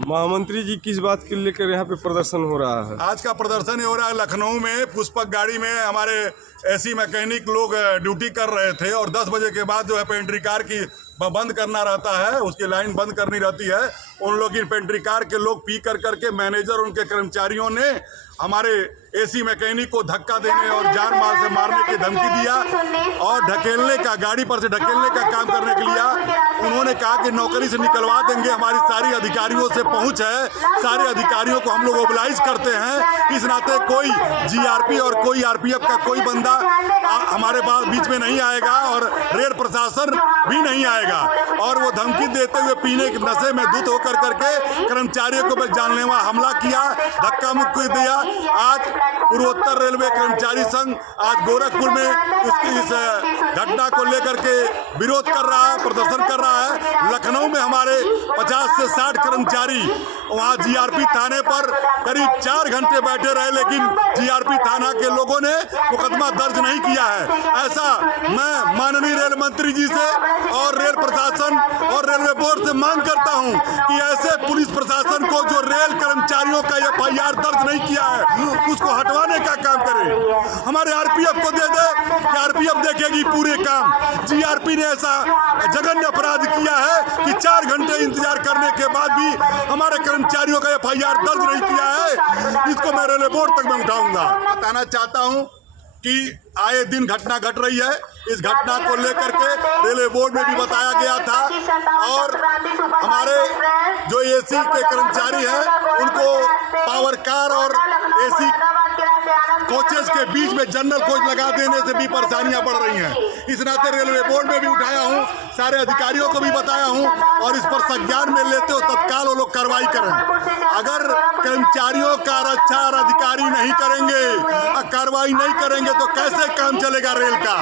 महामंत्री जी किस बात के लेकर यहाँ पे प्रदर्शन हो रहा है? आज का प्रदर्शन हो रहा है लखनऊ में। पुष्पक गाड़ी में हमारे एसी मैकेनिक लोग ड्यूटी कर रहे थे और 10 बजे के बाद जो है पेंट्री कार की बंद करना रहता है, उसकी लाइन बंद करनी रहती है। उन लोग इन पेंट्री कार के लोग पी करके मैनेजर और उनके कर्मचारियों ने हमारे एसी मैकेनिक को धक्का देने और जान माल से मारने की धमकी दिया और ढकेलने का, गाड़ी पर से ढकेलने का काम करने के लिए उन्होंने कहा कि नौकरी से निकलवा देंगे। हमारी सारी अधिकारियों से पहुंच है, सारे अधिकारियों को हम लोग मोबिलाइज करते हैं। इस नाते कोई जीआरपी और कोई आरपीएफ का कोई बंदा हमारे पास बीच में नहीं आएगा और रेल प्रशासन भी नहीं आएगा। और वो धमकी देते हुए पीने के नशे में धुत होकर करके कर्मचारियों को जानलेवा हमला किया, धक्का मुक्की दिया। आज पूर्वोत्तर रेलवे कर्मचारी संघ आज गोरखपुर में इस घटना को लेकर के विरोध कर रहा है, प्रदर्शन कर रहा है। लखनऊ में हमारे 50 से 60 कर्मचारी वहाँ जीआरपी थाने पर करीब 4 घंटे बैठे रहे, लेकिन जीआरपी थाना के लोगों ने मुकदमा दर्ज नहीं किया है। ऐसा मैं माननीय रेल मंत्री जी से और रेल प्रशासन और रेलवे बोर्ड से मांग करता हूं कि ऐसे पुलिस प्रशासन को जो रेल कर्मचारियों का एफआईआर दर्ज नहीं किया है उसको हटवाने का काम करे। हमारे आरपीएफ को दे दे कि आरपीएफ देखेगी पूरे काम। जीआरपी ने ऐसा जघन्य अपराध किया है कि 4 घंटे इंतजार करने के बाद भी हमारे कर्मचारियों का एफआईआर दर्ज नहीं किया है। इसको मैं रेलवे बोर्ड तक मैं उठाऊंगा। बताना चाहता हूं कि आए दिन घटना घट रही है। इस घटना को लेकर के रेलवे बोर्ड में भी बताया गया था और हमारे जो एसी के कर्मचारी हैं उनको पावर कार और एसी कोचेस के बीच में जनरल कोच लगा देने से भी परेशानियां बढ़ रही हैं। इस नाते रेलवे बोर्ड में भी उठाया हूं, सारे अधिकारियों को भी बताया हूं और इस पर संज्ञान में लेते हो तत्काल वो लोग कार्रवाई करें। अगर कर्मचारियों का रक्षा और अधिकारी नहीं करेंगे, कार्रवाई नहीं करेंगे तो कैसे काम चलेगा रेल का,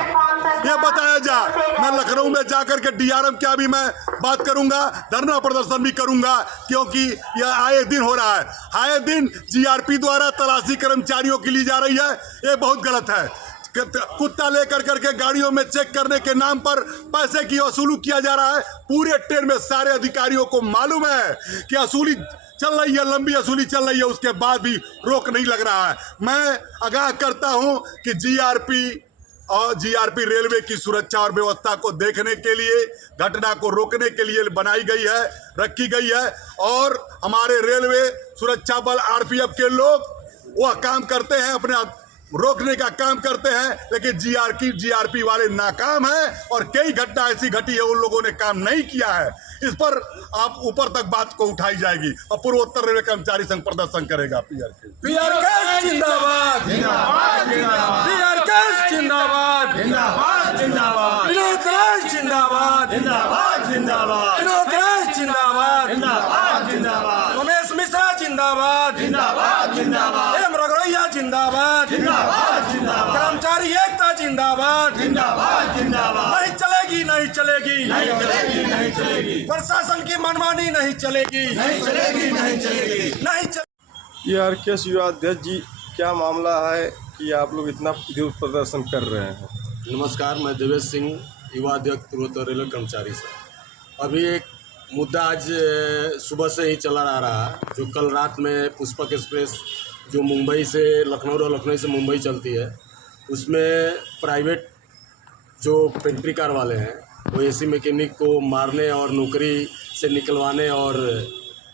ये बताया जाए। मैं लखनऊ में जाकर के डीआरएम क्या भी मैं बात करूंगा, धरना प्रदर्शन भी करूंगा, क्योंकि यह आए दिन हो रहा है। आए दिन जीआरपी द्वारा तलाशी कर्मचारियों की ली जा रही है, ये बहुत गलत है। कुत्ता लेकर करके गाड़ियों में चेक करने के नाम पर पैसे की वसूली किया जा रहा है। पूरे ट्रेन में सारे अधिकारियों को मालूम है कि वसूली चल रही है, लंबी वसूली चल रही है, उसके बाद भी रोक नहीं लग रहा है। मैं आगाह करता हूं कि जीआरपी रेलवे की सुरक्षा और व्यवस्था को देखने के लिए, घटना को रोकने के लिए बनाई गई है, रखी गई है। और हमारे रेलवे सुरक्षा बल आरपीएफ के लोग वह काम करते हैं, अपने रोकने का काम करते हैं, लेकिन जीआरपी वाले नाकाम हैं और कई घटना ऐसी घटी है उन लोगों ने काम नहीं किया है। इस पर आप ऊपर तक बात को उठाई जाएगी और पूर्वोत्तर रेलवे कर्मचारी संघ प्रदर्शन करेगा। पीआरके जिंदाबाद, पीआरके जिंदाबाद, विनोद राज जिंदाबाद, विनोद राज जिंदाबाद, रमेश मिश्रा जिंदाबाद, एम रगड़ैया जिंदाबाद, कर्मचारी एकता जिंदाबाद, नहीं चलेगी, नहीं चलेगी, नहीं चलेगी, प्रशासन की मनमानी नहीं चलेगी, नहीं चलेगी। पीआरके युवा अध्यक्ष जी, क्या मामला है कि आप लोग इतना विरोध प्रदर्शन कर रहे हैं? नमस्कार, मैं देवेश सिंह, युवा अध्यक्ष पूर्वोत्तर रेलवे कर्मचारी संघ। अभी एक मुद्दा आज सुबह से ही चला आ रहा है, जो कल रात में पुष्पक एक्सप्रेस जो मुंबई से लखनऊ और लखनऊ से मुंबई चलती है, उसमें प्राइवेट जो पेंट्री कार वाले हैं वो एसी मैकेनिक को मारने और नौकरी से निकलवाने और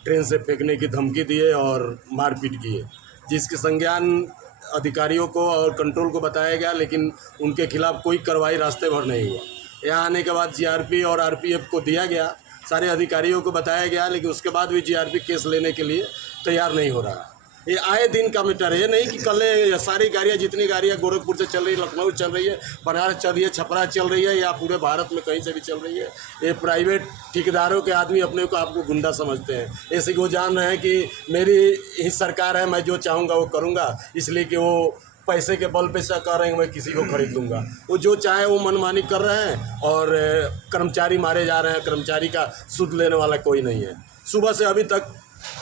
ट्रेन से फेंकने की धमकी दिए और मारपीट किए, जिसके संज्ञान अधिकारियों को और कंट्रोल को बताया गया, लेकिन उनके खिलाफ कोई कार्रवाई रास्ते भर नहीं हुआ। यहाँ आने के बाद जीआरपी और आरपीएफ को दिया गया, सारे अधिकारियों को बताया गया, लेकिन उसके बाद भी जीआरपी केस लेने के लिए तैयार नहीं हो रहा। ये आए दिन का मैटर है, ये नहीं कि कल सारी गाड़ियाँ, जितनी गाड़ियाँ गोरखपुर से चल रही है, लखनऊ चल रही है, बनारस चल रही है, छपरा चल रही है, या पूरे भारत में कहीं से भी चल रही है। ये प्राइवेट ठेकेदारों के आदमी अपने को आपको गुंडा समझते हैं। ऐसे वो जान रहे हैं कि मेरी ही सरकार है, मैं जो चाहूँगा वो करूँगा, इसलिए कि वो पैसे के बल पे से कर रहे हैं मैं किसी को खरीद लूँगा। वो जो चाहे वो मनमानी कर रहे हैं और कर्मचारी मारे जा रहे हैं। कर्मचारी का सुध लेने वाला कोई नहीं है। सुबह से अभी तक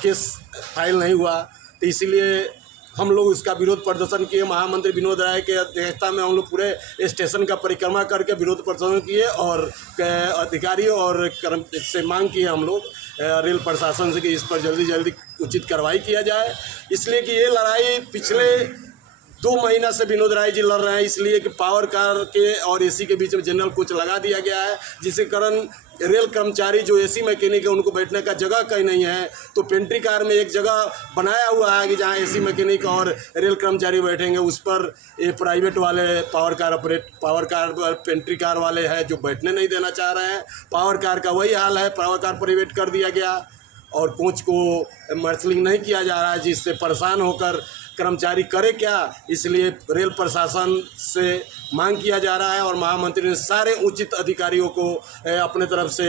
केस फाइल नहीं हुआ, तो इसीलिए हम लोग इसका विरोध प्रदर्शन किए। महामंत्री विनोद राय के अध्यक्षता में हम लोग पूरे स्टेशन का परिक्रमा करके विरोध प्रदर्शन किए और अधिकारियों और कर्म से मांग की है हम लोग रेल प्रशासन से कि इस पर जल्दी जल्दी उचित कार्रवाई किया जाए, इसलिए कि ये लड़ाई पिछले 2 महीना से विनोद राय जी लड़ रहे हैं, इसलिए कि पावर कार के और एसी के बीच में जनरल कोच लगा दिया गया है, जिसके कारण रेल कर्मचारी जो एसी मैकेनिक है उनको बैठने का जगह कहीं नहीं है। तो पेंट्री कार में एक जगह बनाया हुआ है कि जहां एसी मैकेनिक और रेल कर्मचारी बैठेंगे, उस पर ये प्राइवेट वाले पावर कार पेंट्री कार वाले हैं जो बैठने नहीं देना चाह रहे हैं। पावर कार का वही हाल है, पावर कार प्राइवेट कर दिया गया और कोच को मार्शलिंग नहीं किया जा रहा है, जिससे परेशान होकर कर्मचारी करे क्या। इसलिए रेल प्रशासन से मांग किया जा रहा है और महामंत्री ने सारे उचित अधिकारियों को अपने तरफ से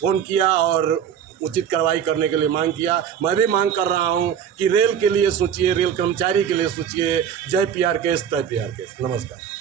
फ़ोन किया और उचित कार्रवाई करने के लिए मांग किया। मैं भी मांग कर रहा हूं कि रेल के लिए सोचिए, रेल कर्मचारी के लिए सोचिए। जय PRKS, तय PRKS। नमस्कार।